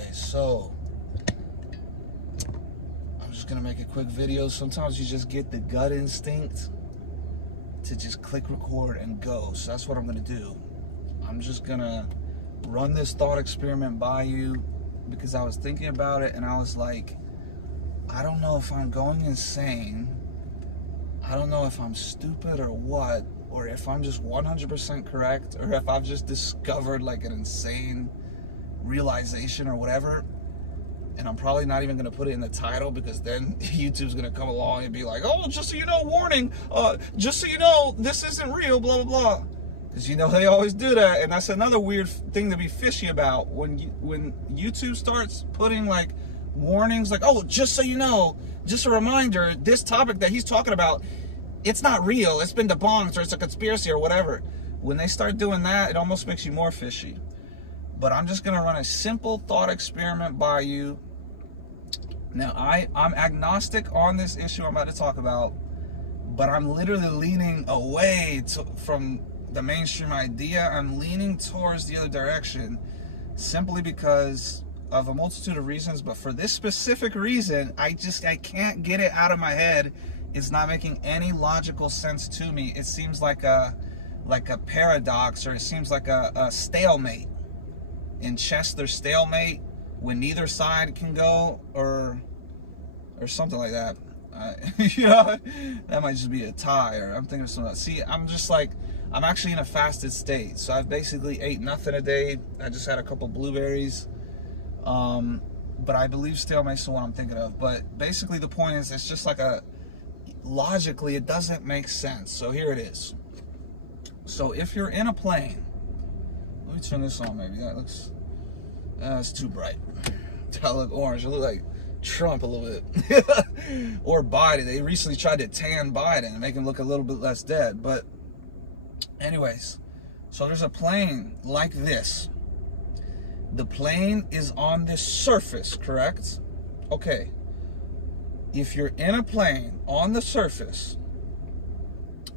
Anyway, so I'm just gonna make a quick video. Sometimes you just get the gut instinct to just click record and go. So that's what I'm gonna do. I'm just gonna run this thought experiment by you because I was thinking about it and I was like, I don't know if I'm going insane. I don't know if I'm stupid or what, or if I'm just 100% correct, or if I've just discovered like an insane realization or whatever. And I'm probably not even going to put it in the title because then YouTube's going to come along and be like, oh, just so you know, warning, just so you know, this isn't real, blah, blah, blah. Because, you know, they always do that. And that's another weird thing to be fishy about. When YouTube starts putting, like, warnings, like, oh, just so you know, just a reminder, this topic that he's talking about, it's not real. It's been debunked, or it's a conspiracy or whatever. When they start doing that, it almost makes you more fishy. But I'm just going to run a simple thought experiment by you. Now, I'm agnostic on this issue I'm about to talk about, but I'm literally leaning away from the mainstream idea. I'm leaning towards the other direction simply because of a multitude of reasons. But for this specific reason, I can't get it out of my head. It's not making any logical sense to me. It seems like a paradox, or it seems like a stalemate. In chess, there's stalemate when neither side can go, or something like that. You know, that might just be a tie, or I'm thinking of something else. See, I'm actually in a fasted state, so I've basically ate nothing a day. I just had a couple blueberries, but I believe stalemate's the one I'm thinking of. But basically, the point is, it's just like logically, it doesn't make sense. So here it is. So if you're in a plane, let me turn this on, maybe. That looks, it's too bright. I look orange. I look like Trump a little bit. Or Biden. They recently tried to tan Biden and make him look a little bit less dead. But anyways, so there's a plane like this. The plane is on this surface, correct? Okay. If you're in a plane on the surface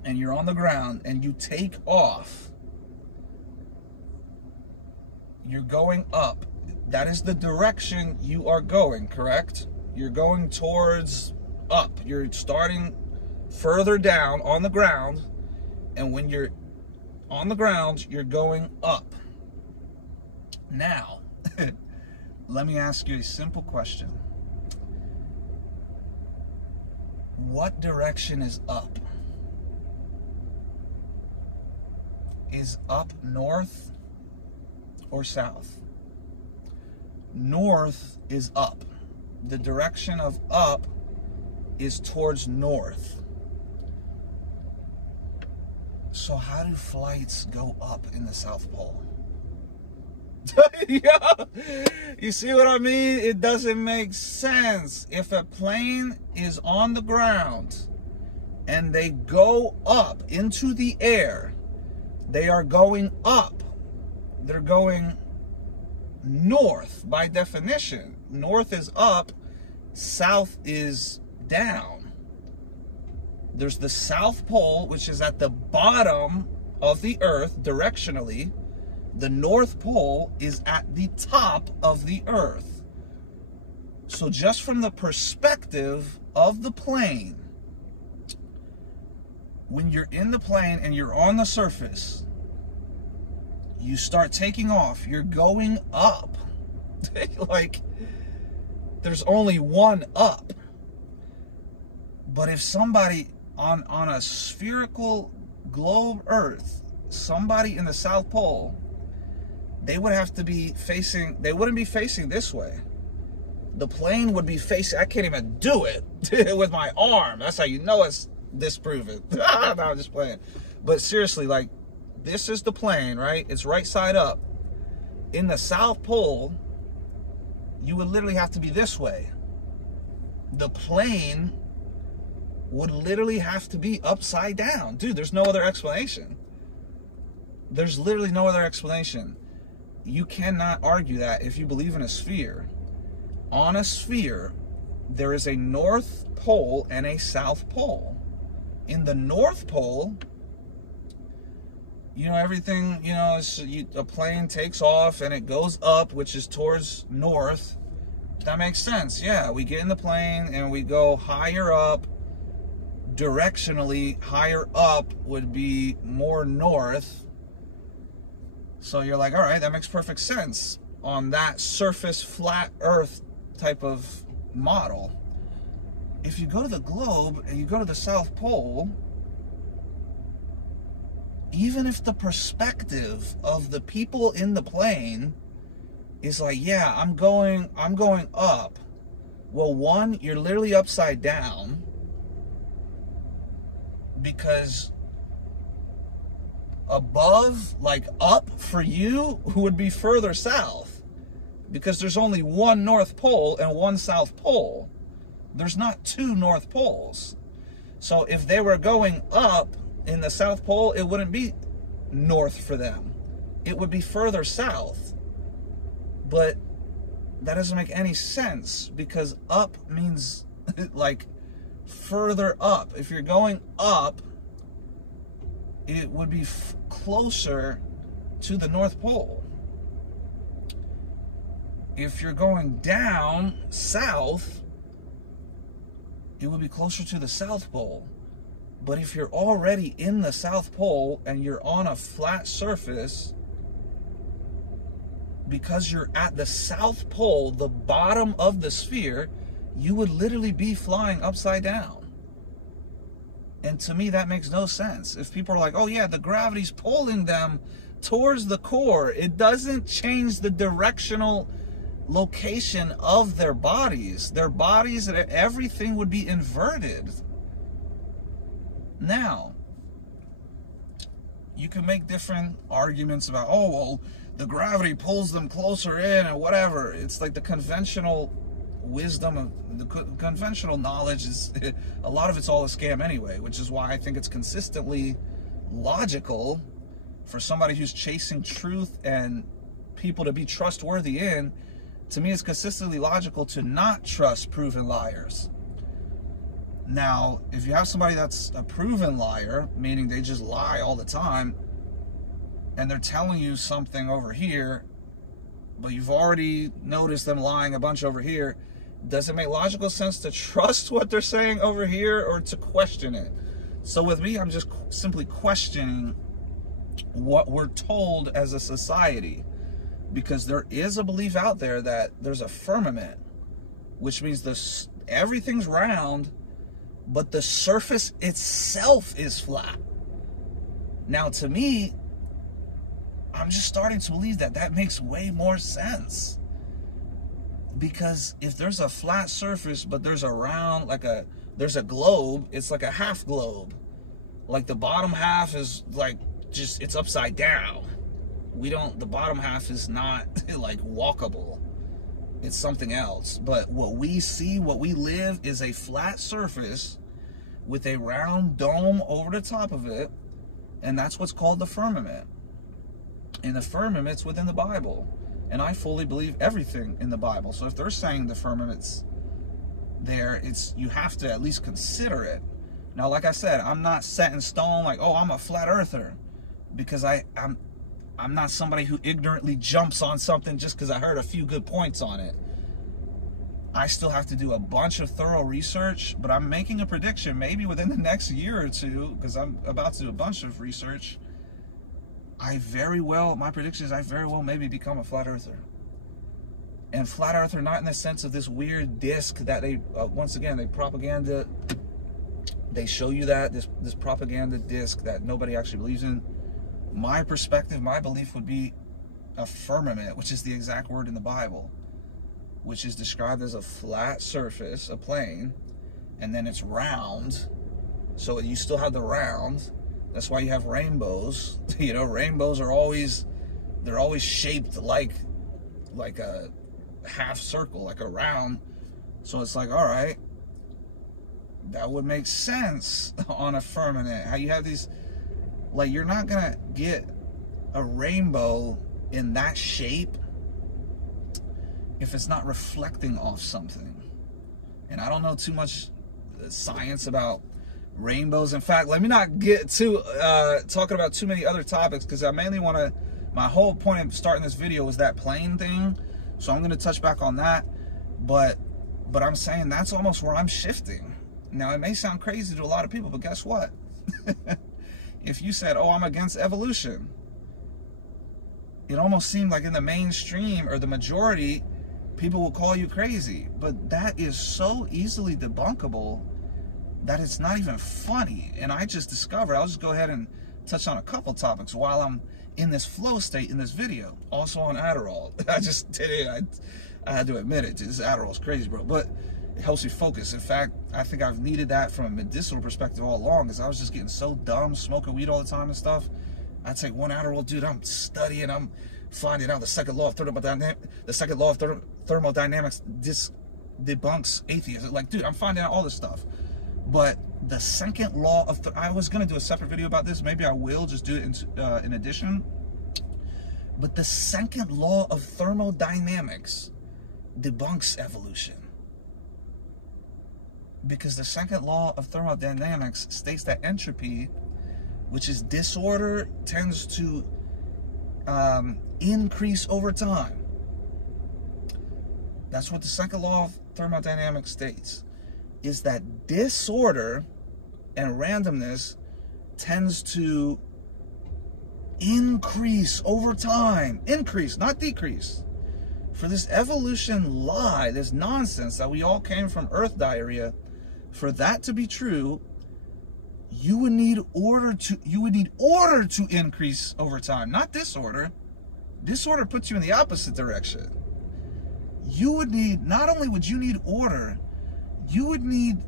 and you're on the ground and you take off, you're going up. That is the direction you are going, correct? You're going towards up. You're starting further down on the ground, and when you're on the ground, you're going up. Now, let me ask you a simple question. What direction is up? Is up north or south? North is up. The direction of up is towards north. So how do flights go up in the South Pole? Yeah. You see what I mean? It doesn't make sense. If a plane is on the ground and they go up into the air, they are going up. They're going north by definition. North is up, south is down. There's the South Pole, which is at the bottom of the earth directionally. The North Pole is at the top of the earth. So just from the perspective of the plane, when you're in the plane and you're on the surface, you start taking off, you're going up. Like, there's only one up. But if somebody on a spherical globe Earth, somebody in the South Pole, they would have to be facing, they wouldn't be facing this way. The plane would be facing, I can't even do it with my arm. That's how you know it's disproven. No, I'm just playing. But seriously, like, this is the plane, right? It's right side up. In the South Pole, you would literally have to be this way. The plane would literally have to be upside down. Dude, there's no other explanation. There's literally no other explanation. You cannot argue that if you believe in a sphere. On a sphere, there is a North Pole and a South Pole. In the North Pole, you know, everything, you know, a plane takes off and it goes up, which is towards north. That makes sense. Yeah, we get in the plane and we go higher up. Directionally, higher up would be more north. So you're like, all right, that makes perfect sense on that surface, flat Earth type of model. If you go to the globe and you go to the South Pole, even if the perspective of the people in the plane is like, yeah, I'm going up. Well, one, you're literally upside down, because above, like up for you, would be further south, because there's only one North Pole and one South Pole. There's not two North Poles. So if they were going up in the South Pole, it wouldn't be north for them. It would be further south. But that doesn't make any sense, because up means like further up. If you're going up, it would be closer to the North Pole. If you're going down south, it would be closer to the South Pole. But if you're already in the South Pole and you're on a flat surface, because you're at the South Pole, the bottom of the sphere, you would literally be flying upside down. And to me, that makes no sense. If people are like, oh yeah, the gravity's pulling them towards the core, it doesn't change the directional location of their bodies. Their bodies, everything would be inverted. Now, you can make different arguments about, oh, well, the gravity pulls them closer in and whatever. It's like the conventional wisdom of the conventional knowledge is, a lot of it's all a scam anyway, which is why I think it's consistently logical for somebody who's chasing truth and people to be trustworthy in. To me, it's consistently logical to not trust proven liars. Now, if you have somebody that's a proven liar, meaning they just lie all the time, and they're telling you something over here, but you've already noticed them lying a bunch over here, does it make logical sense to trust what they're saying over here or to question it? So with me, I'm just simply questioning what we're told as a society, because there is a belief out there that there's a firmament, which means everything's round, but the surface itself is flat. Now, to me, I'm just starting to believe that that makes way more sense. Because if there's a flat surface, but there's a round, there's a globe, it's like a half globe. Like the bottom half is like, it's upside down. The bottom half is not like walkable. It's something else. But what we see, what we live, is a flat surface with a round dome over the top of it. And that's what's called the firmament. And the firmament's within the Bible. And I fully believe everything in the Bible. So if they're saying the firmament's there, you have to at least consider it. Now, like I said, I'm not set in stone like, oh, I'm a flat earther. Because I'm not somebody who ignorantly jumps on something just because I heard a few good points on it. I still have to do a bunch of thorough research, but I'm making a prediction maybe within the next year or two, because I'm about to do a bunch of research. My prediction is I very well maybe become a flat earther. And flat earther not in the sense of this weird disc that they, once again, they show you that, this propaganda disc that nobody actually believes in. My perspective, my belief would be a firmament, which is the exact word in the Bible, which is described as a flat surface, a plane, and then it's round. So you still have the round. That's why you have rainbows. You know, rainbows are always shaped like a half circle, like a round. So it's like, all right, that would make sense on a firmament. How you have these, like, you're not gonna get a rainbow in that shape if it's not reflecting off something. And I don't know too much science about rainbows. In fact, let me not get too talking about too many other topics, because I mainly want to, my whole point of starting this video was that plane thing, so I'm going to touch back on that. But I'm saying that's almost where I'm shifting. Now, it may sound crazy to a lot of people, but guess what? If you said, oh, I'm against evolution, it almost seemed like in the mainstream or the majority, people will call you crazy. But that is so easily debunkable that it's not even funny. And I just discovered, I'll just go ahead and touch on a couple topics while I'm in this flow state in this video. Also on Adderall. I just did it. I had to admit it. This Adderall's crazy, bro. But it helps you focus. In fact, I think I've needed that from a medicinal perspective all along, because I was just getting so dumb, smoking weed all the time and stuff. I take one Adderall, dude, I'm studying, I'm finding out the second law of thermodynamics debunks atheism. Like, dude, I'm finding out all this stuff. But the second law of, I was going to do a separate video about this. Maybe I will just do it in addition. But the second law of thermodynamics debunks evolution. Because the second law of thermodynamics states that entropy, which is disorder, tends to increase over time. That's what the second law of thermodynamics states, is that disorder and randomness tends to increase over time. Increase, not decrease. For this evolution lie, this nonsense that we all came from Earth diarrhea, for that to be true, you would need order to increase over time, not disorder. Disorder puts you in the opposite direction. You would need, not only would you need order, you would need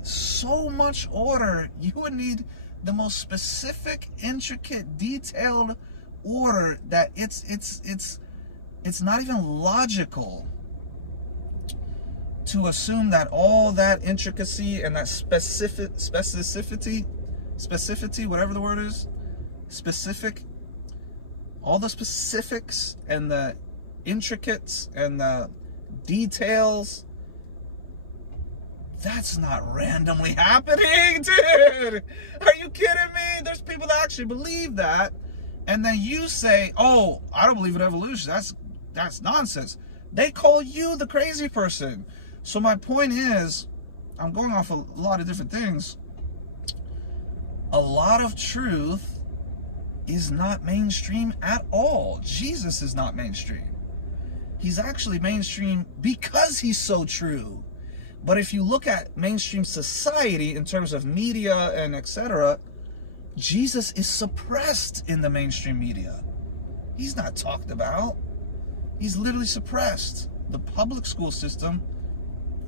so much order. You would need the most specific, intricate, detailed order that it's not even logical to assume that all that intricacy and that specificity, whatever the word is, specific, all the specifics and the intricates and the details, that's not randomly happening, dude. Are you kidding me? There's people that actually believe that, and then you say, oh, I don't believe in evolution. That's nonsense. They call you the crazy person. So my point is, I'm going off a lot of different things. A lot of truth is not mainstream at all. Jesus is not mainstream. He's actually mainstream because he's so true. But if you look at mainstream society in terms of media and etc., Jesus is suppressed in the mainstream media. He's not talked about. He's literally suppressed. The public school system,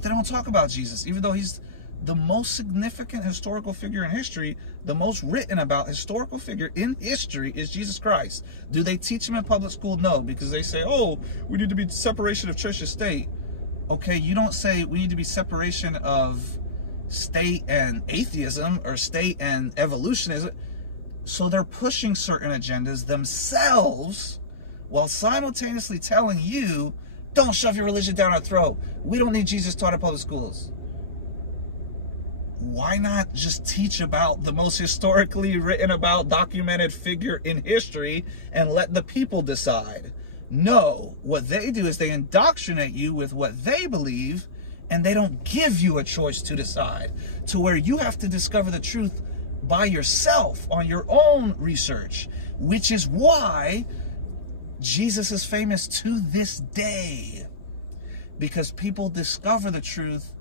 they don't talk about Jesus, even though he's the most significant historical figure in history. The most written about historical figure in history is Jesus Christ. Do they teach him in public school? No, because they say, oh, we need to be separation of church and state. Okay, you don't say we need to be separation of state and atheism or state and evolutionism. So they're pushing certain agendas themselves while simultaneously telling you, don't shove your religion down our throat. We don't need Jesus taught in public schools. Why not just teach about the most historically written about, documented figure in history and let the people decide? No, what they do is they indoctrinate you with what they believe, and they don't give you a choice to decide, to where you have to discover the truth by yourself on your own research, which is why Jesus is famous to this day, because people discover the truth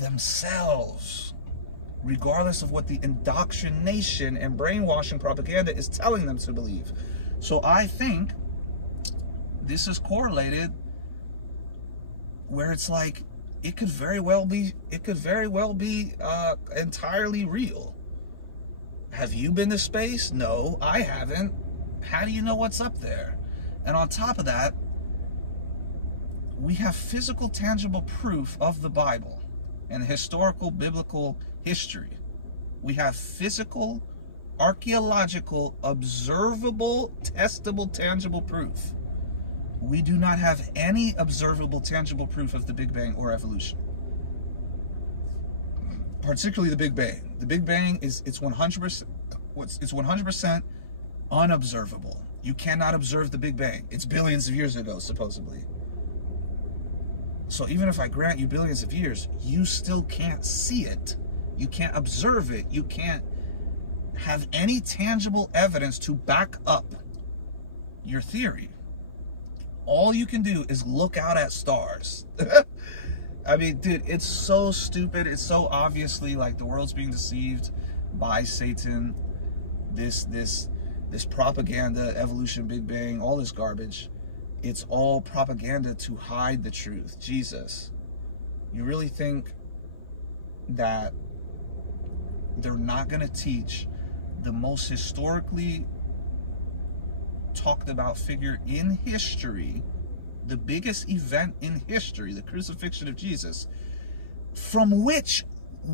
themselves, regardless of what the indoctrination and brainwashing propaganda is telling them to believe. So I think this is correlated where it's like, it could very well be entirely real. Have you been to space? No, I haven't. How do you know what's up there? And on top of that, we have physical, tangible proof of the Bible and historical, biblical history. We have physical, archaeological, observable, testable, tangible proof. We do not have any observable, tangible proof of the Big Bang or evolution. particularly the Big Bang. The Big Bang it's 100% unobservable. You cannot observe the Big Bang. It's billions of years ago, supposedly. So even if I grant you billions of years, you still can't see it. You can't observe it. You can't have any tangible evidence to back up your theory. All you can do is look out at stars. I mean, dude, it's so stupid. It's so obviously like the world's being deceived by Satan. This propaganda, evolution, Big Bang, all this garbage. It's all propaganda to hide the truth. Jesus, you really think that they're not going to teach the most historically talked about figure in history, the biggest event in history, the crucifixion of Jesus, from which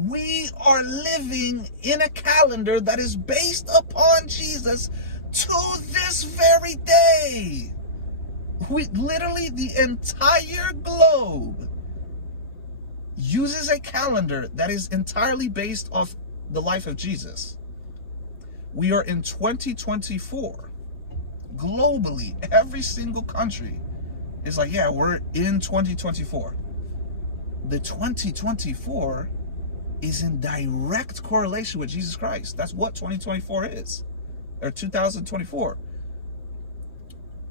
we are living in a calendar that is based upon Jesus to this very day? We literally, the entire globe uses a calendar that is entirely based off the life of Jesus. We are in 2024. Globally, every single country is like, yeah, we're in 2024. The 2024 is in direct correlation with Jesus Christ. That's what 2024 is, or 2024.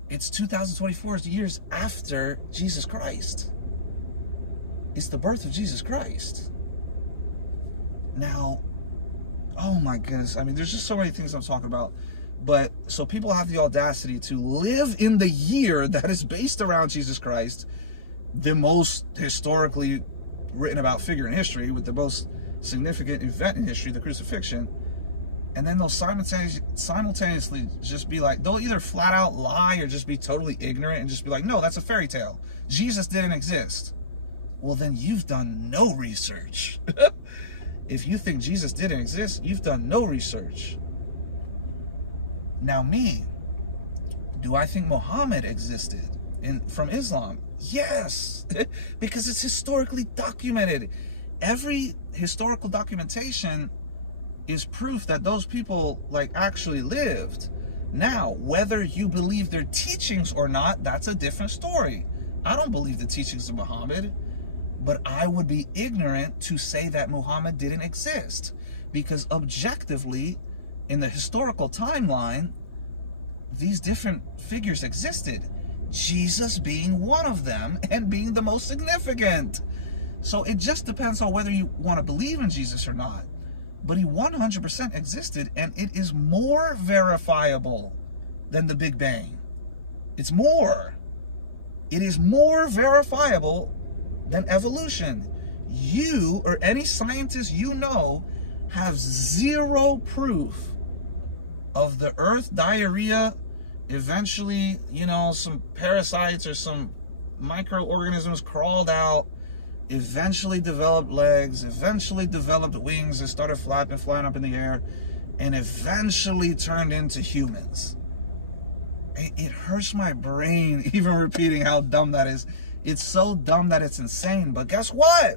It's 2024 years after Jesus Christ. It's the birth of Jesus Christ. Now, oh my goodness, I mean, there's just so many things I'm talking about. But so people have the audacity to live in the year that is based around Jesus Christ, the most historically written about figure in history, with the most significant event in history, the crucifixion. And then they'll simultaneously just be like, they'll either flat out lie or just be totally ignorant and just be like, no, that's a fairy tale. Jesus didn't exist. Well, then you've done no research. If you think Jesus didn't exist, you've done no research. Now me, do I think Muhammad existed from Islam? Yes, because it's historically documented. Every historical documentation is proof that those people like actually lived. Now, whether you believe their teachings or not, that's a different story. I don't believe the teachings of Muhammad, but I would be ignorant to say that Muhammad didn't exist, because objectively, in the historical timeline, these different figures existed, Jesus being one of them and being the most significant. So it just depends on whether you want to believe in Jesus or not. But he 100% existed, and it is more verifiable than the Big Bang. It's more. It is more verifiable than evolution. You or any scientist you know have zero proof of the earth diarrhea, eventually, you know, some parasites or some microorganisms crawled out, eventually developed legs, eventually developed wings and started flying up in the air, and eventually turned into humans. It hurts my brain even repeating how dumb that is. It's so dumb that it's insane. But guess what?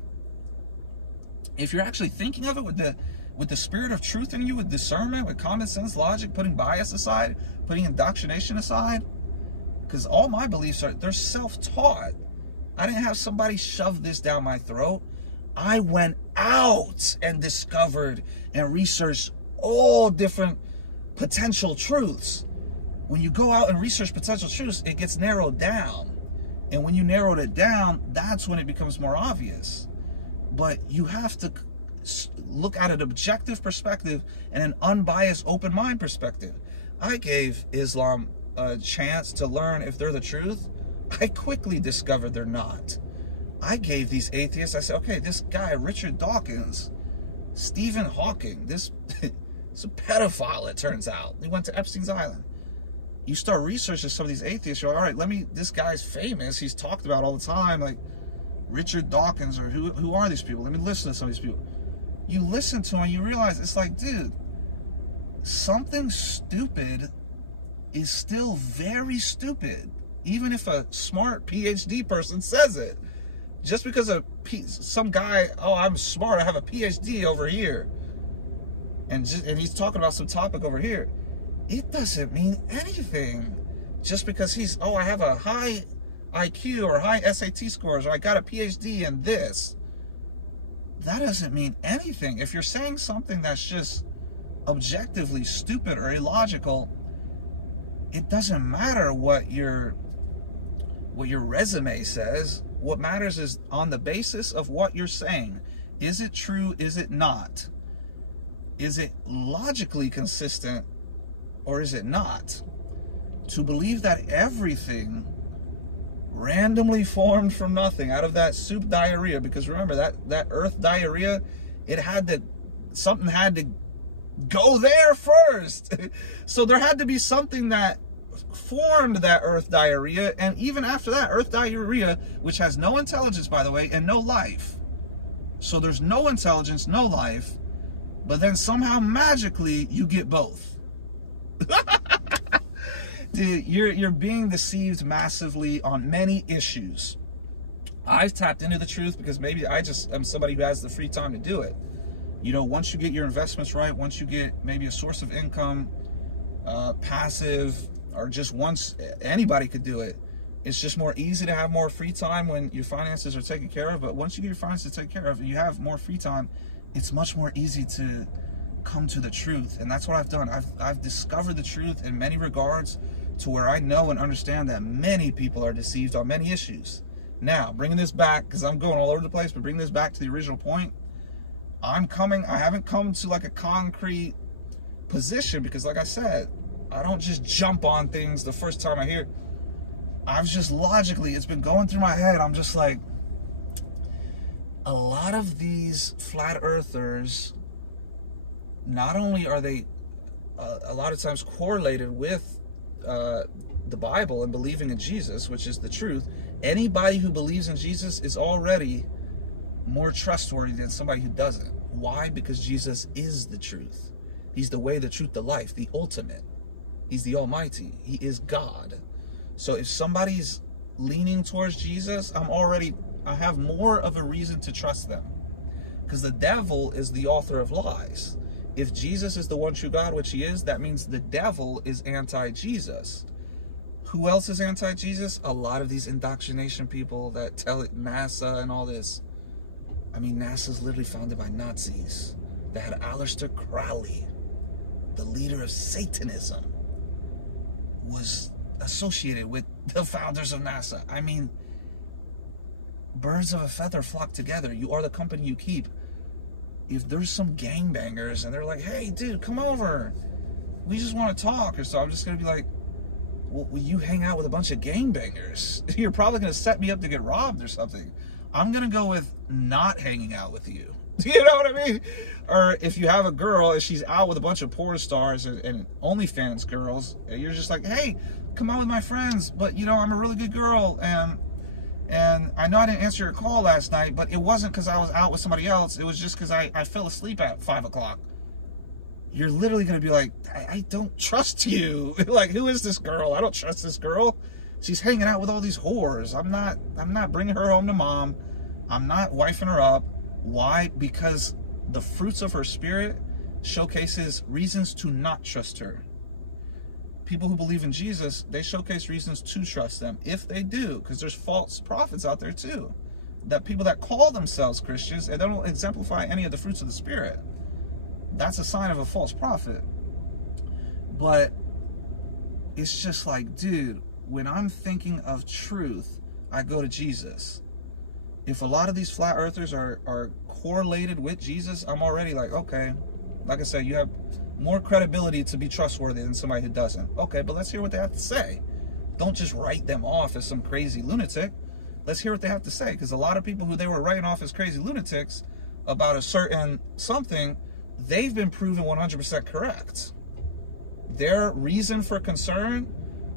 If you're actually thinking of it with the spirit of truth in you, with discernment, with common sense, logic, putting bias aside, putting indoctrination aside, because all my beliefs they're self-taught. I didn't have somebody shove this down my throat. I went out and discovered and researched all different potential truths. When you go out and research potential truths, it gets narrowed down. And when you narrowed it down, that's when it becomes more obvious. But you have to look at an objective perspective and an unbiased, open mind perspective. I gave Islam a chance to learn if they're the truth. I quickly discovered they're not. I gave these atheists, I said, okay, this guy, Richard Dawkins, Stephen Hawking, this is a pedophile, it turns out. He went to Epstein's Island. You start researching some of these atheists, you're like, all right, this guy's famous, he's talked about all the time, like Richard Dawkins, or who are these people? Let me listen to some of these people. You listen to him, you realize, it's like, dude, something stupid is still very stupid, even if a smart PhD person says it. Just because some guy, oh, I'm smart, I have a PhD over here, and he's talking about some topic over here, it doesn't mean anything. Just because he's, oh, I have a high IQ or high SAT scores, or I got a PhD in this, that doesn't mean anything. If you're saying something that's just objectively stupid or illogical, it doesn't matter what your resume says. What matters is on the basis of what you're saying. Is it true? Is it not? Is it logically consistent or is it not? To believe that everything randomly formed from nothing out of that soup diarrhea, because remember that earth diarrhea, something had to go there first. So there had to be something that formed that earth diarrhea, and even after that earth diarrhea, which has no intelligence, by the way, and no life. So there's no intelligence, no life, but then somehow magically you get both. Dude, you're being deceived massively on many issues. I've tapped into the truth because maybe I just am somebody who has the free time to do it. You know, once you get your investments right, once you get maybe a source of income, passive, or just once, anybody could do it. It's just more easy to have more free time when your finances are taken care of. But once you get your finances taken care of and you have more free time, it's much more easy to come to the truth. And that's what I've done. I've discovered the truth in many regards, to where I know and understand that many people are deceived on many issues. Now, bringing this back, because I'm going all over the place, but bringing this back to the original point, I haven't come to like a concrete position, because like I said, I don't just jump on things the first time I hear. I've just logically, it's been going through my head. I'm just like, a lot of these flat earthers, not only are they a lot of times correlated with the Bible and believing in Jesus, which is the truth. Anybody who believes in Jesus is already more trustworthy than somebody who doesn't. Why? Because Jesus is the truth. He's the way, the truth, the life, the ultimate. He's the Almighty. He is God. So if somebody's leaning towards Jesus, I have more of a reason to trust them, because the devil is the author of lies. If Jesus is the one true God, which he is, that means the devil is anti-Jesus. Who else is anti-Jesus? A lot of these indoctrination people that tell it, NASA and all this. I mean, NASA's literally founded by Nazis. They had Aleister Crowley, the leader of Satanism, was associated with the founders of NASA. I mean, birds of a feather flock together. You are the company you keep. If there's some gangbangers and they're like, hey, dude, come over, we just want to talk, or so, I'm just going to be like, well, you hang out with a bunch of gangbangers, you're probably going to set me up to get robbed or something. I'm going to go with not hanging out with you. You know what I mean? Or if you have a girl and she's out with a bunch of porn stars and OnlyFans girls, and you're just like, hey, come on with my friends, but you know, I'm a really good girl, and I know I didn't answer your call last night, but it wasn't because I was out with somebody else. It was just because I fell asleep at 5 o'clock. You're literally going to be like, I don't trust you. Like, who is this girl? I don't trust this girl. She's hanging out with all these whores. I'm not bringing her home to mom. I'm not wifing her up. Why? Because the fruits of her spirit showcases reasons to not trust her. People who believe in Jesus, they showcase reasons to trust them, if they do, because there's false prophets out there too. That people that call themselves Christians and they don't exemplify any of the fruits of the Spirit. That's a sign of a false prophet. But it's just like, dude, when I'm thinking of truth, I go to Jesus. If a lot of these flat earthers are correlated with Jesus, I'm already like, okay, like I said, you have more credibility to be trustworthy than somebody who doesn't. Okay, but let's hear what they have to say. Don't just write them off as some crazy lunatic. Let's hear what they have to say, because a lot of people who they were writing off as crazy lunatics about a certain something, they've been proven 100% correct. Their reason for concern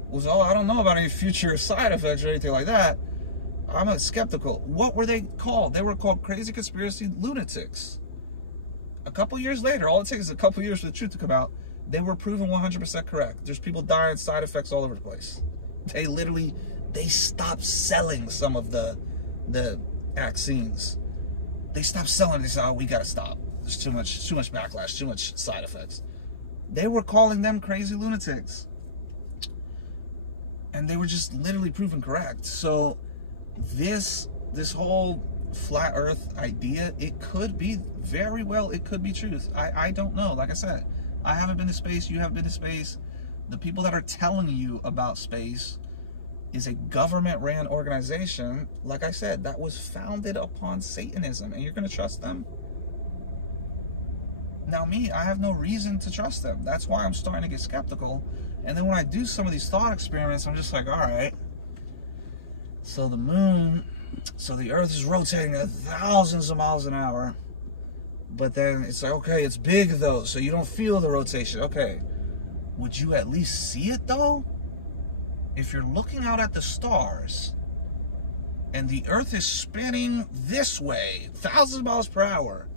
was, oh, I don't know about any future side effects or anything like that. I'm skeptical. What were they called? They were called crazy conspiracy lunatics. A couple years later, all it takes is a couple years for the truth to come out, they were proven 100% correct. There's people dying, side effects all over the place. They stopped selling some of the vaccines. They stopped selling. They said, "Oh, we gotta stop. There's too much backlash, too much side effects." They were calling them crazy lunatics, and they were just literally proven correct. So this whole flat Earth idea, it could be very well, it could be truth. I don't know. Like I said, I haven't been to space. You haven't been to space. The people that are telling you about space is a government-ran organization, like I said, that was founded upon Satanism, and you're going to trust them? Now me, I have no reason to trust them. That's why I'm starting to get skeptical. And then when I do some of these thought experiments, I'm just like, all right, so the moon, so the Earth is rotating at thousands of miles an hour, but then it's like, okay, it's big though, so you don't feel the rotation. Okay, would you at least see it though? If you're looking out at the stars and the Earth is spinning this way, thousands of miles per hour,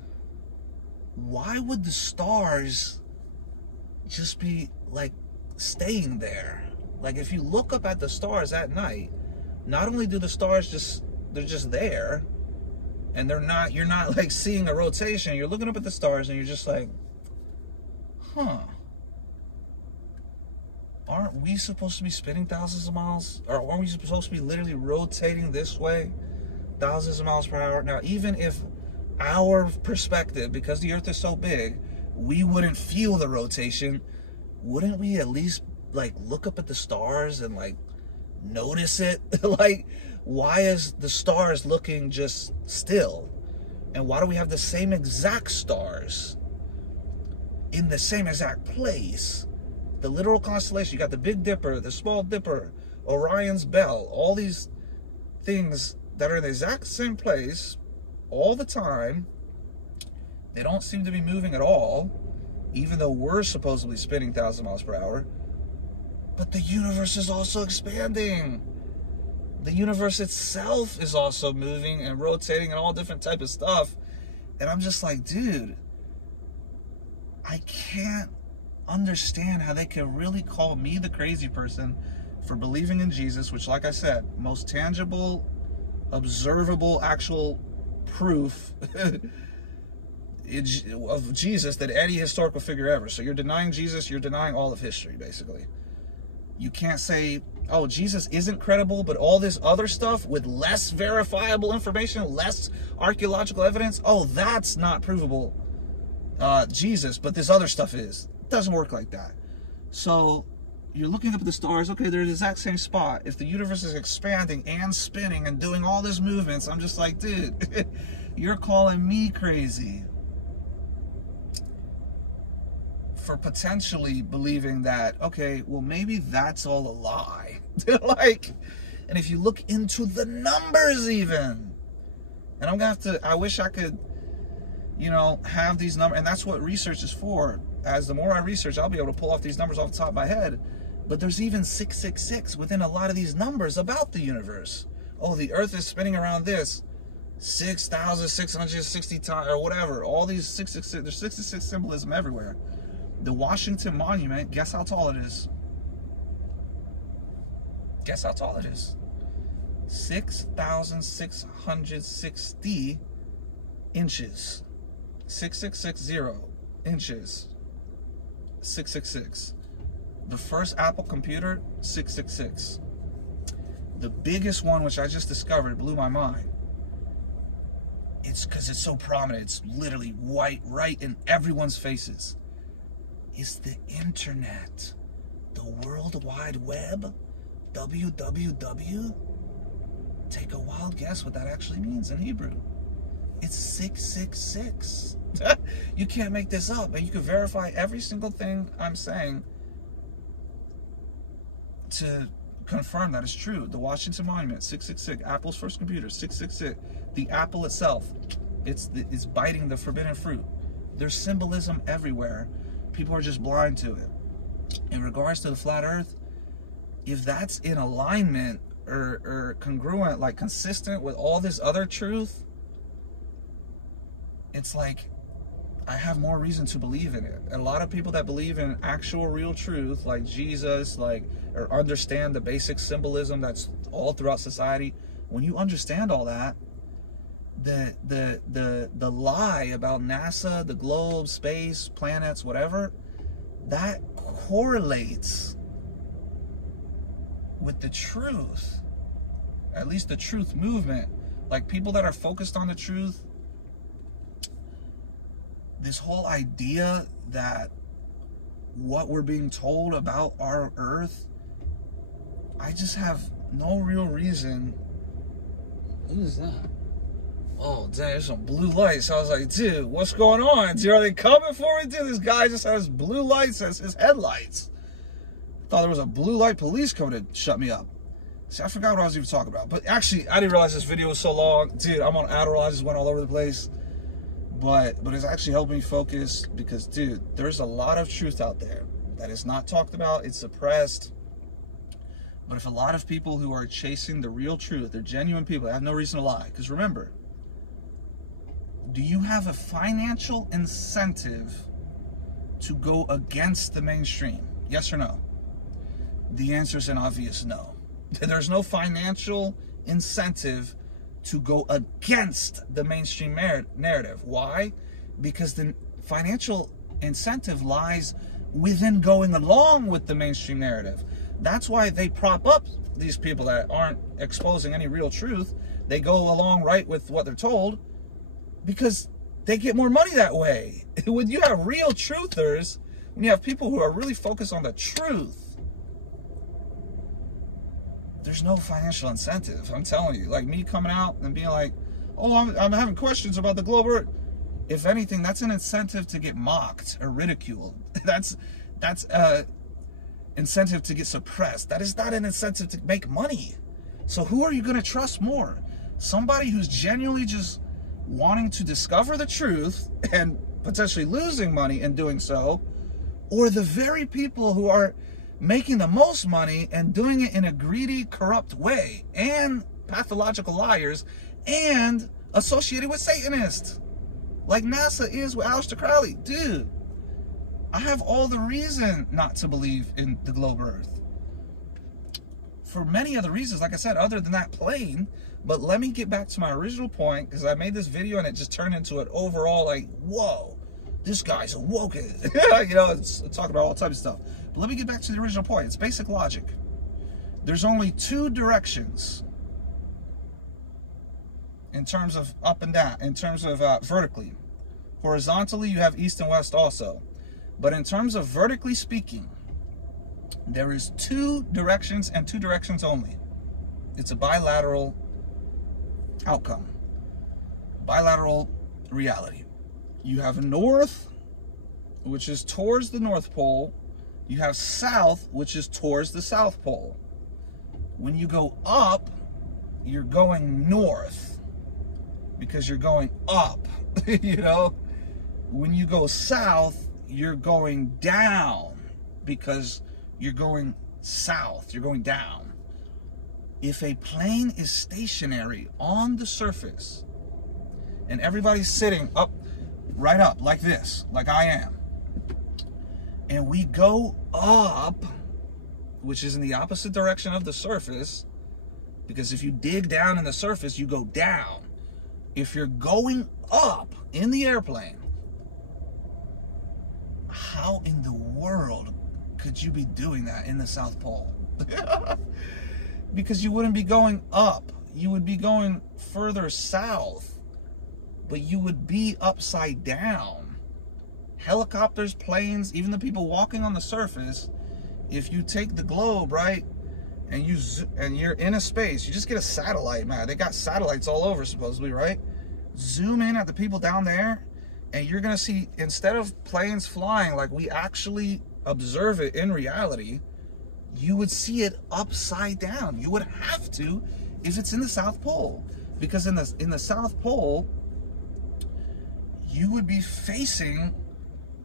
why would the stars just be like staying there? Like if you look up at the stars at night, not only do the stars they're just there, and you're not like seeing a rotation, you're looking up at the stars and you're just like, huh, aren't we supposed to be spinning thousands of miles? Or aren't we supposed to be literally rotating this way thousands of miles per hour? Now, even if our perspective, because the Earth is so big, we wouldn't feel the rotation, wouldn't we at least like look up at the stars and like notice it? Like, why is the stars looking just still? And why do we have the same exact stars in the same exact place? The literal constellation, you got the Big Dipper, the Small Dipper, Orion's Belt, all these things that are in the exact same place all the time. They don't seem to be moving at all, even though we're supposedly spinning 1,000 miles per hour. But the universe is also expanding. The universe itself is also moving and rotating and all different type of stuff. And I'm just like, dude, I can't understand how they can really call me the crazy person for believing in Jesus, which, like I said, most tangible, observable, actual proof of Jesus than any historical figure ever. So you're denying Jesus, you're denying all of history, basically. You can't say, oh, Jesus isn't credible, but all this other stuff with less verifiable information, less archaeological evidence, oh, that's not provable Jesus, but this other stuff is. It doesn't work like that. So you're looking up at the stars, okay, they're the exact same spot. If the universe is expanding and spinning and doing all these movements, I'm just like, dude, you're calling me crazy for potentially believing that, okay, well, maybe that's all a lie. Like, and if you look into the numbers even, and I'm gonna have to, I wish I could, you know, have these numbers, and that's what research is for. As the more I research, I'll be able to pull off these numbers off the top of my head. But there's even 666 within a lot of these numbers about the universe. Oh, the Earth is spinning around this 6,660 times, or whatever. All these 666, there's 66 symbolism everywhere. The Washington Monument, guess how tall it is? Guess how tall it is? 6,660 inches. 6660 inches. 666. The first Apple computer, 666. The biggest one, which I just discovered, blew my mind. It's because it's so prominent. It's literally white, right in everyone's faces. It's the internet. The World Wide Web. WWW. Take a wild guess what that actually means in Hebrew. It's 666. You can't make this up, and you can verify every single thing I'm saying to confirm that it's true. The Washington Monument, 666. Apple's first computer, 666. The apple itself, it's biting the forbidden fruit. There's symbolism everywhere. People are just blind to it. In regards to the flat Earth, if that's in alignment or congruent, like consistent with all this other truth, it's like I have more reason to believe in it. A lot of people that believe in actual real truth, like Jesus, like, or understand the basic symbolism that's all throughout society, when you understand all that, the lie about NASA, the globe, space, planets, whatever, that correlates with the truth. At least the truth movement. Like people that are focused on the truth, this whole idea that what we're being told about our Earth, I just have no real reason. What is that? Oh, dang, there's some blue lights. I was like, dude, what's going on? Dude, are they coming for me? Dude, this guy just has blue lights as his headlights. Thought there was a blue light police coming to shut me up. See, I forgot what I was even talking about. But actually, I didn't realize this video was so long. Dude, I'm on Adderall. I just went all over the place. But it's actually helping me focus because, dude, there's a lot of truth out there that is not talked about. It's suppressed. But if a lot of people who are chasing the real truth, they're genuine people, they have no reason to lie. Because remember, do you have a financial incentive to go against the mainstream? Yes or no? The answer is an obvious no. There's no financial incentive to go against the mainstream narrative. Why? Because the financial incentive lies within going along with the mainstream narrative. That's why they prop up these people that aren't exposing any real truth. They go along right with what they're told because they get more money that way. When you have real truthers, when you have people who are really focused on the truth, there's no financial incentive. I'm telling you, like me coming out and being like, oh, I'm having questions about the globe Earth. If anything, that's an incentive to get mocked or ridiculed. That's incentive to get suppressed. That is not an incentive to make money. So who are you going to trust more? Somebody who's genuinely just wanting to discover the truth and potentially losing money in doing so, or the very people who are making the most money and doing it in a greedy, corrupt way, and pathological liars, and associated with Satanists, like NASA is with Aleister Crowley. Dude, I have all the reason not to believe in the globe Earth. For many other reasons, like I said, other than that plain. But let me get back to my original point, because I made this video and it just turned into an overall, like, whoa, this guy's awoke. You know, it's talking about all types of stuff. But let me get back to the original point. It's basic logic. There's only two directions in terms of up and down, in terms of vertically. Horizontally, you have east and west also. But in terms of vertically speaking, there is two directions and two directions only. It's a bilateral outcome. Bilateral reality. You have north, which is towards the North Pole. You have south, which is towards the South Pole. When you go up, you're going north because you're going up, you know? When you go south, you're going down because you're going south, you're going down. If a plane is stationary on the surface and everybody's sitting up, right up like this, like I am, and we go up, which is in the opposite direction of the surface, because if you dig down in the surface, you go down. If you're going up in the airplane, how in the world could you be doing that in the South Pole? Because you wouldn't be going up. You would be going further south, but you would be upside down. Helicopters, planes, even the people walking on the surface, if you take the globe, right, and you're in a space, you just get a satellite, man. They got satellites all over, supposedly, right? Zoom in at the people down there, and you're going to see, instead of planes flying like we actually observe it in reality, you would see it upside down. You would have to if it's in the South Pole. Because in the South Pole, you would be facing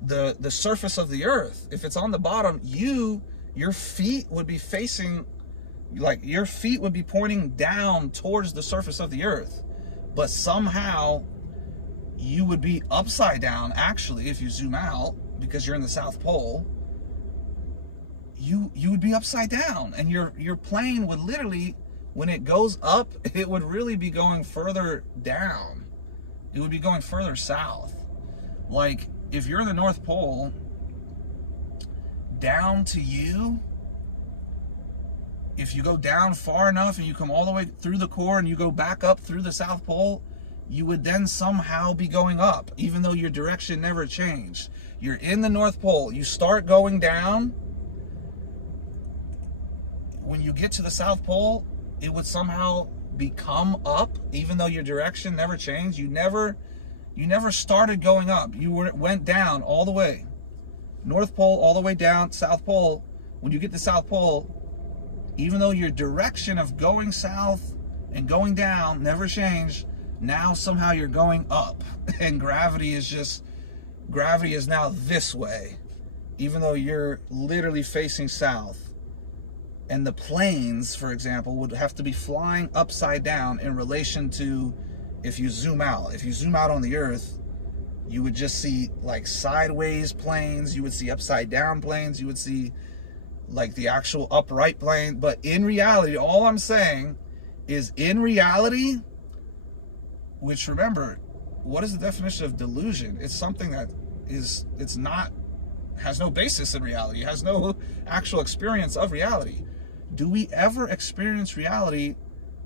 the surface of the Earth. If it's on the bottom, your feet would be facing, like your feet would be pointing down towards the surface of the Earth. But somehow you would be upside down, actually, if you zoom out, because you're in the South Pole. You would be upside down, and your plane would literally, when it goes up, it would really be going further down. It would be going further south. Like, if you're in the North Pole, down to you, if you go down far enough and you come all the way through the core and you go back up through the South Pole, you would then somehow be going up, even though your direction never changed. You're in the North Pole. You start going down. When you get to the South Pole, it would somehow become up, even though your direction never changed. You never started going up. You went down all the way. North Pole all the way down, South Pole. When you get to South Pole, even though your direction of going south and going down never changed, now somehow you're going up. And gravity is now this way, even though you're literally facing south. And the planes, for example, would have to be flying upside down in relation to if you zoom out. If you zoom out on the Earth, you would just see like sideways planes, you would see upside down planes, you would see like the actual upright plane. But in reality, all I'm saying is in reality, which remember, what is the definition of delusion? It's something that has no basis in reality, it has no actual experience of reality. Do we ever experience reality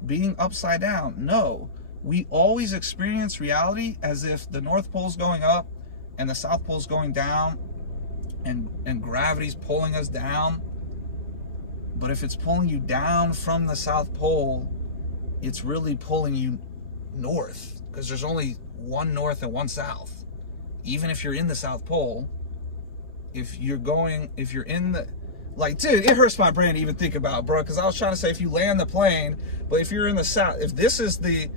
being upside down? No. We always experience reality as if the North Pole's going up and the South Pole's going down and gravity's pulling us down. But if it's pulling you down from the South Pole, it's really pulling you north, because there's only one north and one south. Even if you're in the South Pole, if you're in the, like, dude, it hurts my brain to even think about, bro, because I was trying to say if you land the plane, but if you're in the south, if this is the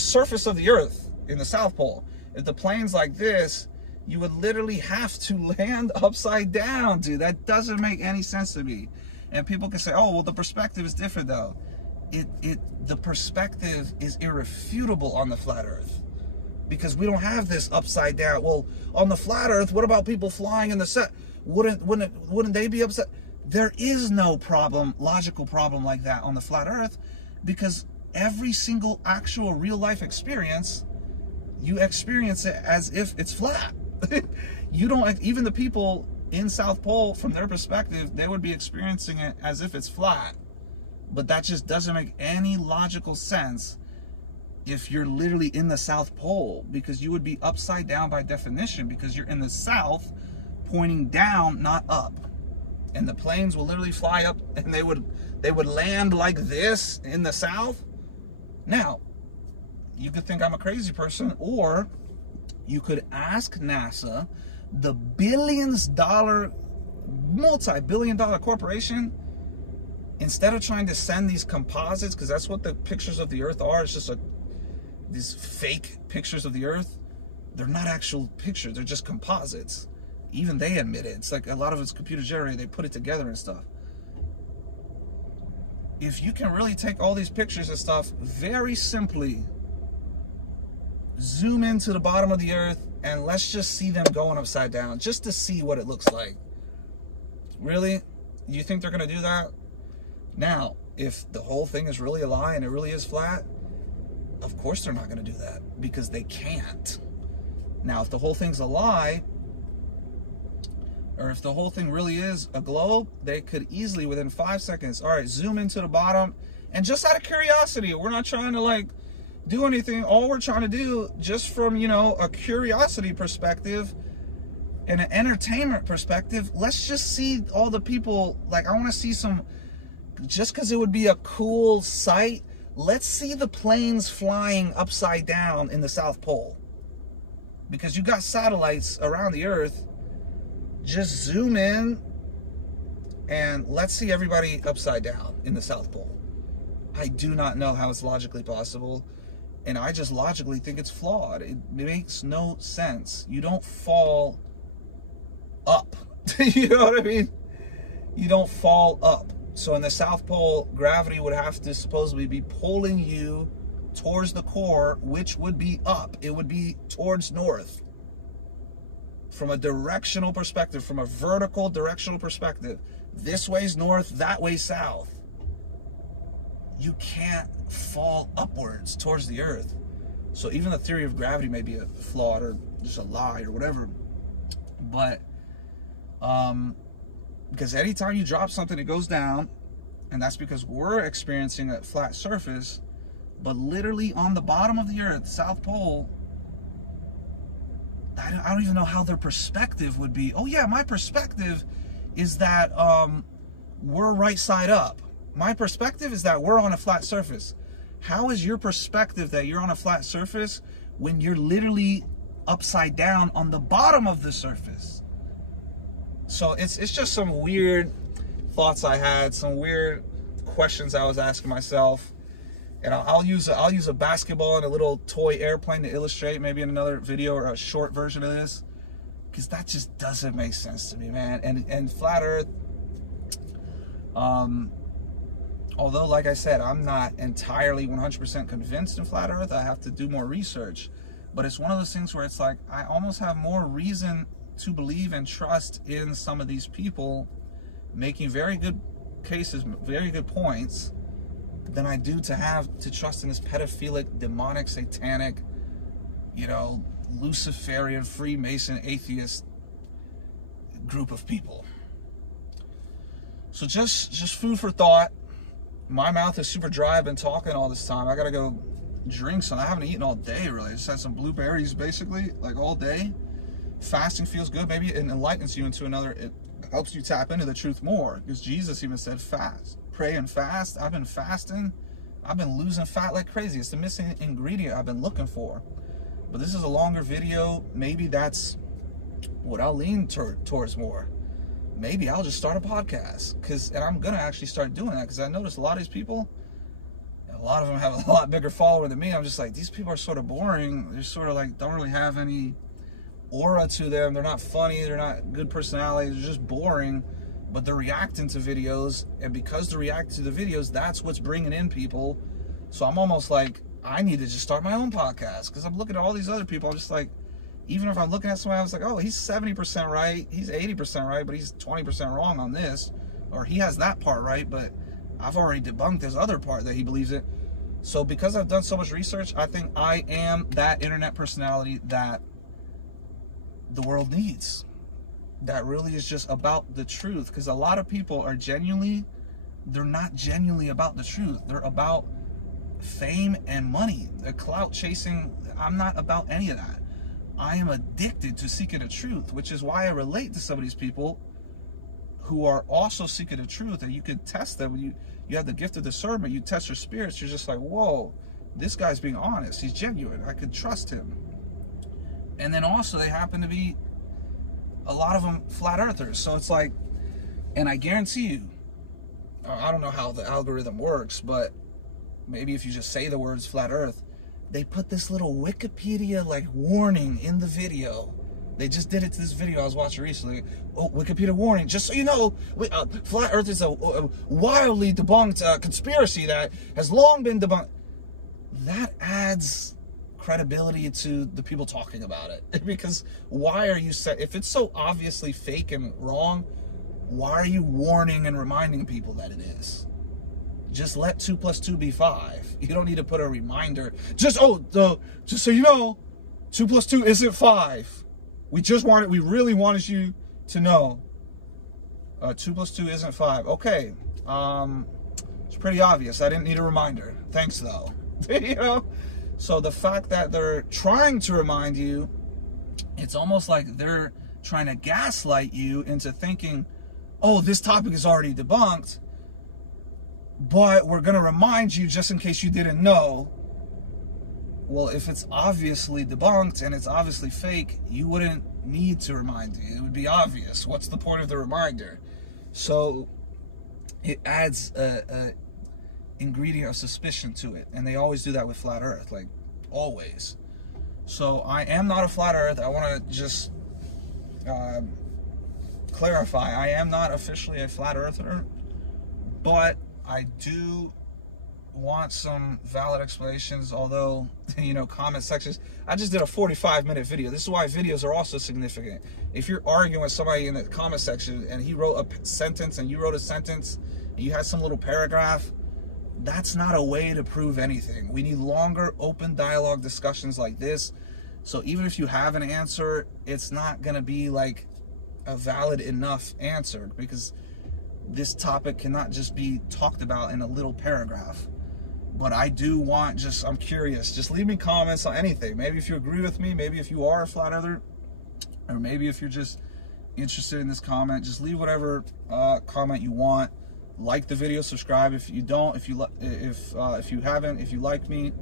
surface of the Earth in the South Pole, if the plane's like this, you would literally have to land upside down, dude. That doesn't make any sense to me. And people can say, oh, well, the perspective is different, though. The perspective is irrefutable on the flat Earth, because we don't have this upside down. Well, on the flat Earth, what about people flying in the set? Wouldn't they be upset? There is no logical problem like that on the flat Earth, because every single actual real life experience, you experience it as if it's flat. You don't, even the people in South Pole, from their perspective, they would be experiencing it as if it's flat. But that just doesn't make any logical sense if you're literally in the South Pole, because you would be upside down by definition, because you're in the south pointing down, not up. And the planes will literally fly up and they would land like this in the south. Now, you could think I'm a crazy person, or you could ask NASA, the multi-billion-dollar corporation, instead of trying to send these composites, because that's what the pictures of the Earth are, it's just these fake pictures of the Earth. They're not actual pictures, they're just composites. Even they admit it. It's like a lot of it's computer generated, they put it together and stuff. If you can really take all these pictures and stuff, very simply zoom into the bottom of the Earth and let's just see them going upside down, just to see what it looks like. Really? You think they're going to do that? Now, if the whole thing is really a lie and it really is flat, of course they're not going to do that, because they can't. Now, if the whole thing's a lie, or if the whole thing really is a globe, they could easily, within 5 seconds, all right, zoom into the bottom. And just out of curiosity, we're not trying to like do anything. All we're trying to do, just from, you know, a curiosity perspective and an entertainment perspective, let's just see all the people. Like, I want to see some, just because it would be a cool sight, let's see the planes flying upside down in the South Pole. Because you got satellites around the Earth. Just zoom in and let's see everybody upside down in the South Pole. I do not know how it's logically possible, and I just logically think it's flawed. It makes no sense. You don't fall up. You know what I mean? You don't fall up. So in the South Pole, gravity would have to supposedly be pulling you towards the core, which would be up. It would be towards north. From a directional perspective, from a vertical directional perspective, this way's north, that way's south. You can't fall upwards towards the Earth. So even the theory of gravity may be flawed or just a lie or whatever. But because anytime you drop something, it goes down, and that's because we're experiencing a flat surface. But literally on the bottom of the earth, South Pole, I don't even know how their perspective would be. Oh yeah, my perspective is that we're right side up. My perspective is that we're on a flat surface. How is your perspective that you're on a flat surface when you're literally upside down on the bottom of the surface? So it's just some weird thoughts I had, some weird questions I was asking myself. And I'll use a basketball and a little toy airplane to illustrate, maybe in another video or a short version of this, because that just doesn't make sense to me, man. And flat Earth, although, like I said, I'm not entirely 100% convinced in flat Earth, I have to do more research. But it's one of those things where it's like I almost have more reason to believe and trust in some of these people making very good cases, very good points, than I do to trust in this pedophilic, demonic, satanic, Luciferian, Freemason, atheist group of people. So just food for thought. My mouth is super dry. I've been talking all this time. I gotta go drink some. I haven't eaten all day, really. I just had some blueberries, basically, like all day. Fasting feels good. Maybe it enlightens you into another, it helps you tap into the truth more, because Jesus even said fast. Pray and fast. I've been fasting. I've been losing fat like crazy. It's the missing ingredient I've been looking for. But this is a longer video. Maybe that's what I'll lean towards more. Maybe I'll just start a podcast, and I'm gonna actually start doing that, because I noticed a lot of these people, a lot of them have a lot bigger follower than me. I'm just like, these people are sort of boring. They're sort of like, don't really have any aura to them. They're not funny. They're not good personality. They're just boring. But they're reacting to videos, and because they're reacting to the videos, that's what's bringing in people. So I'm almost like, I need to just start my own podcast, because I'm looking at all these other people. I'm just like, even if I'm looking at somebody, I was like, oh, he's 70% right, he's 80% right, but he's 20% wrong on this, or he has that part right, but I've already debunked his other part that he believes it. So because I've done so much research, I think I am that internet personality that the world needs. That really is just about the truth, because a lot of people are they're not genuinely about the truth. They're about fame and money. They're clout chasing. I'm not about any of that. I am addicted to seeking the truth, which is why I relate to some of these people who are also seeking the truth, and you can test them. When you have the gift of discernment, you test your spirits, you're just like, whoa, this guy's being honest, he's genuine, I could trust him. And then also they happen to be, a lot of them, flat earthers. So it's like, and I guarantee you, I don't know how the algorithm works, but maybe if you just say the words flat earth, they put this little Wikipedia like warning in the video. They just did it to this video I was watching recently. Oh, Wikipedia warning, just so you know, flat earth is a wildly debunked conspiracy that has long been debunked. That adds credibility to the people talking about it. Because why are you if it's so obviously fake and wrong, why are you warning and reminding people that it is? Just let 2 + 2 be 5. You don't need to put a reminder. Just so you know, 2 + 2 isn't 5. We really wanted you to know 2 + 2 isn't 5. Okay, it's pretty obvious. I didn't need a reminder. Thanks though. So the fact that they're trying to remind you, it's almost like they're trying to gaslight you into thinking, oh, this topic is already debunked, but we're going to remind you just in case you didn't know. Well, if it's obviously debunked and it's obviously fake, you wouldn't need to remind you. It would be obvious. What's the point of the reminder? So it adds a ingredient of suspicion to it, and they always do that with flat earth, like always. So I am not a flat earth. I want to just clarify, I am not officially a flat earther, but I do want some valid explanations. Although, comment sections, I just did a 45-minute video. This is why videos are also significant. If you're arguing with somebody in the comment section and he wrote a sentence and you wrote a sentence and you had some little paragraph, That's not a way to prove anything. We need longer, open dialogue discussions like this. So even if you have an answer, it's not going to be like a valid enough answer, because this topic cannot just be talked about in a little paragraph. But I do want, I'm curious, just leave me comments on anything. Maybe if you agree with me, maybe if you are a flat earther, or maybe if you're just interested in this comment, just leave whatever comment you want. Like the video, subscribe if you don't, if you haven't, if you like me.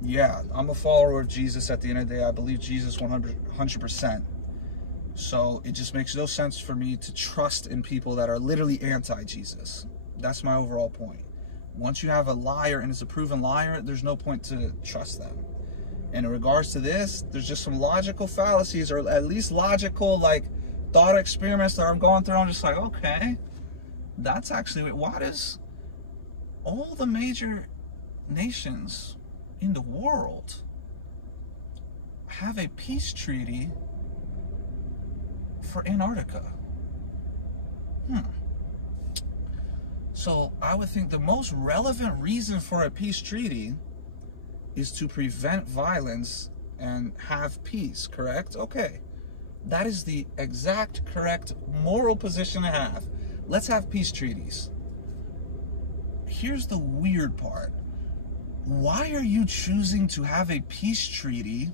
Yeah, I'm a follower of Jesus at the end of the day. I believe Jesus 100%. So it just makes no sense for me to trust in people that are literally anti-Jesus. That's my overall point. Once you have a liar and is a proven liar, there's no point to trust them. And in regards to this, there's just some logical fallacies, or at least logical, like, thought experiments that I'm going through. I'm just like, okay, that's actually, why does all the major nations in the world have a peace treaty for Antarctica? So I would think the most relevant reason for a peace treaty is to prevent violence and have peace, correct? Okay, that is the exact correct moral position to have. Let's have peace treaties. Here's the weird part. Why are you choosing to have a peace treaty?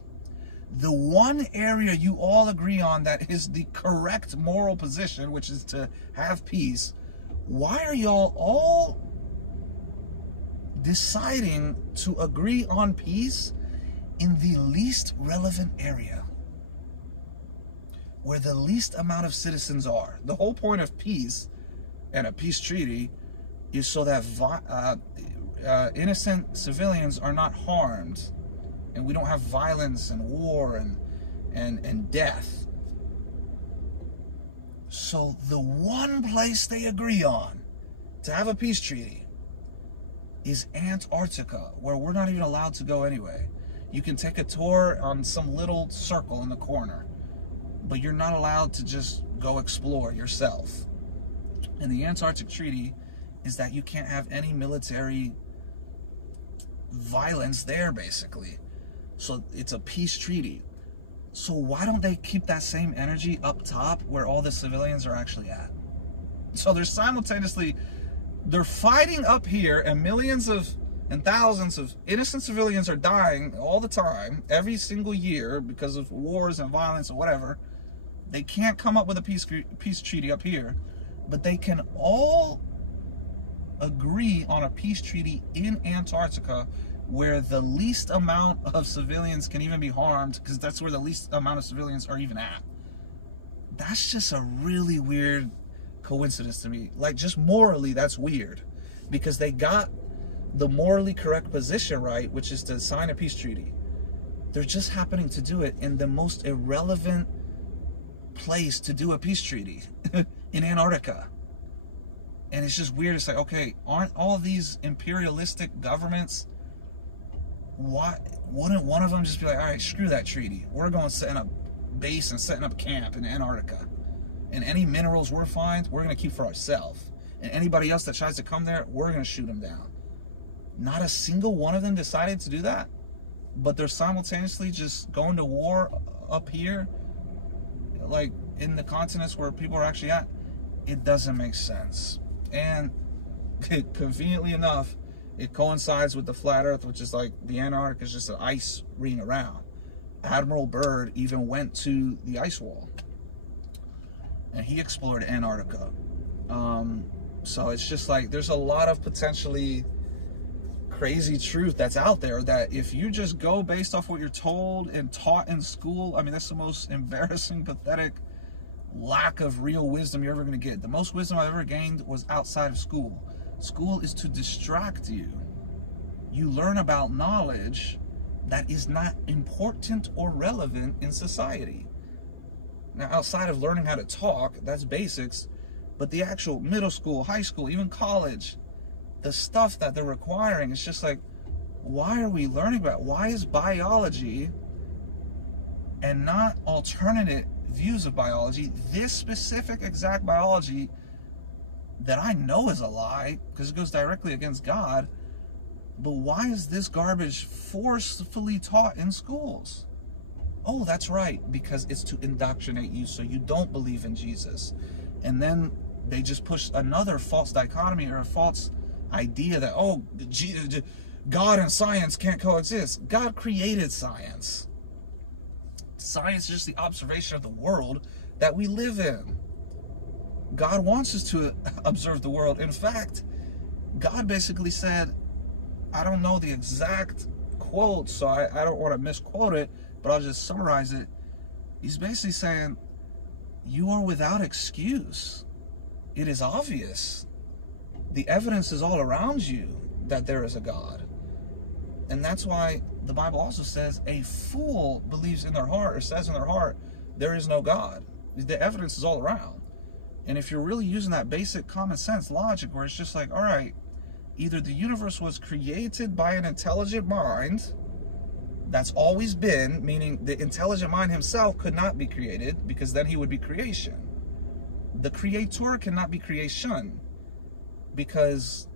The one area you all agree on that is the correct moral position, which is to have peace. Why are y'all all deciding to agree on peace in the least relevant area, where the least amount of citizens are? The whole point of peace and a peace treaty is so that innocent civilians are not harmed, and we don't have violence and war and death. So the one place they agree on to have a peace treaty is Antarctica, where we're not even allowed to go anyway. You can take a tour on some little circle in the corner, but you're not allowed to just go explore yourself. And the Antarctic Treaty is that you can't have any military violence there, basically. So it's a peace treaty. So why don't they keep that same energy up top where all the civilians are actually at? So they're simultaneously, they're fighting up here, and millions and thousands of innocent civilians are dying all the time, every single year, because of wars and violence and whatever. They can't come up with a peace treaty up here, but they can all agree on a peace treaty in Antarctica, where the least amount of civilians can even be harmed, because that's where the least amount of civilians are even at. That's just a really weird coincidence to me. Like, just morally, that's weird, because they got the morally correct position right, which is to sign a peace treaty. They're just happening to do it in the most irrelevant place to do a peace treaty, in Antarctica. And it's just weird. It's like, okay, aren't all these imperialistic governments, why wouldn't one of them just be like, all right, screw that treaty, we're going to set up base and setting up camp in Antarctica, and any minerals we're find, we're going to keep for ourselves, and anybody else that tries to come there, we're going to shoot them down. Not a single one of them decided to do that, but they're simultaneously just going to war up here, like in the continents where people are actually at. It doesn't make sense. And conveniently enough, it coincides with the flat earth, which is like the Antarctic is just an ice ring around. Admiral Byrd even went to the ice wall, and he explored Antarctica. So it's just like, there's a lot of potentially crazy truth that's out there, that if you just go based off what you're told and taught in school, I mean, that's the most embarrassing, pathetic lack of real wisdom you're ever going to get. The most wisdom I've ever gained was outside of school. School is to distract you. You learn about knowledge that is not important or relevant in society. Now, outside of learning how to talk, that's basics, but the actual middle school, high school, even college, the stuff that they're requiring, it's just like, why are we learning about it? Why is biology and not alternative views of biology, this specific exact biology that I know is a lie because it goes directly against God. But why is this garbage forcefully taught in schools? Oh, that's right, because it's to indoctrinate you so you don't believe in Jesus. And then they just push another false dichotomy or a false idea that, oh, God and science can't coexist. God created science. Science is just the observation of the world that we live in. God wants us to observe the world. In fact, God basically said, I don't know the exact quote, so I don't want to misquote it, but I'll just summarize it. He's basically saying, you are without excuse. It is obvious. The evidence is all around you that there is a God. And that's why the Bible also says a fool believes in their heart, or says in their heart, there is no God. The evidence is all around. And if you're really using that basic common sense logic where it's just like, all right, either the universe was created by an intelligent mind that's always been, meaning the intelligent mind himself could not be created because then he would be creation. The creator cannot be creation because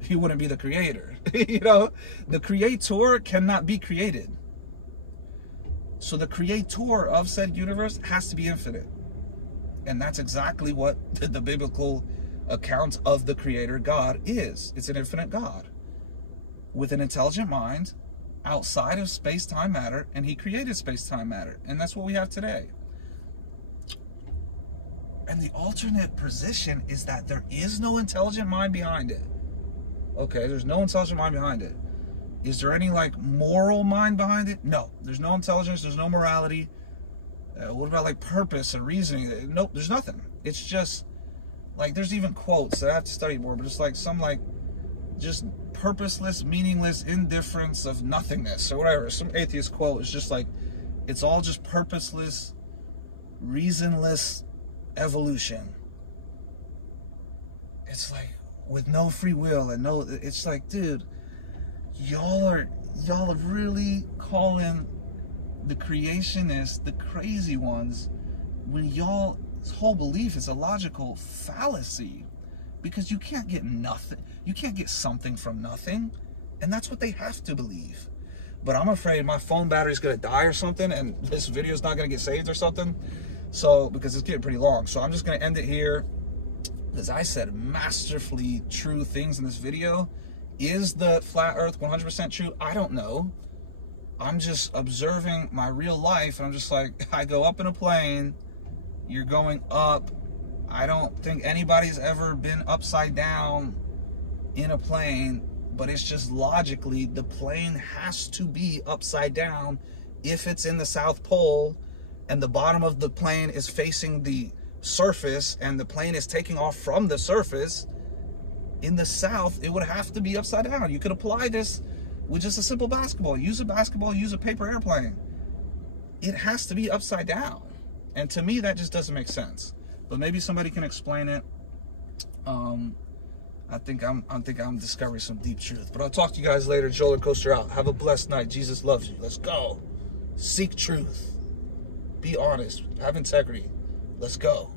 he wouldn't be the creator. You know, the creator cannot be created. So the creator of said universe has to be infinite. And that's exactly what the biblical account of the creator God is. It's an infinite God with an intelligent mind outside of space-time matter, and he created space-time matter. And that's what we have today. And the alternate position is that there is no intelligent mind behind it. Okay, there's no intelligent mind behind it. Is there any like moral mind behind it? No, there's no intelligence, there's no morality. What about like purpose and reasoning? Nope, there's nothing. It's just like, there's even quotes that I have to study more, but it's like some like just purposeless, meaningless indifference of nothingness or whatever. Some atheist quote is just like, it's all just purposeless, reasonless evolution. It's like with no free will and no, it's like, dude, y'all are really calling the creationists the crazy ones when y'all's whole belief is a logical fallacy, because you can't get nothing, you can't get something from nothing, and that's what they have to believe. But I'm afraid my phone battery's gonna die or something, and this video's not gonna get saved or something, so because it's getting pretty long. So I'm just gonna end it here, because I said masterfully true things in this video. Is the flat earth 100% true? I don't know. I'm just observing my real life, and I'm just like, I go up in a plane, you're going up. I don't think anybody's ever been upside down in a plane, but it's just logically, the plane has to be upside down if it's in the South Pole and the bottom of the plane is facing the surface and the plane is taking off from the surface. In the South, it would have to be upside down. You could apply this with just a simple basketball. Use a basketball, use a paper airplane. It has to be upside down. And to me, that just doesn't make sense. But maybe somebody can explain it. I think I'm discovering some deep truth. But I'll talk to you guys later. Joel and Coaster out. Have a blessed night. Jesus loves you. Let's go. Seek truth. Be honest. Have integrity. Let's go.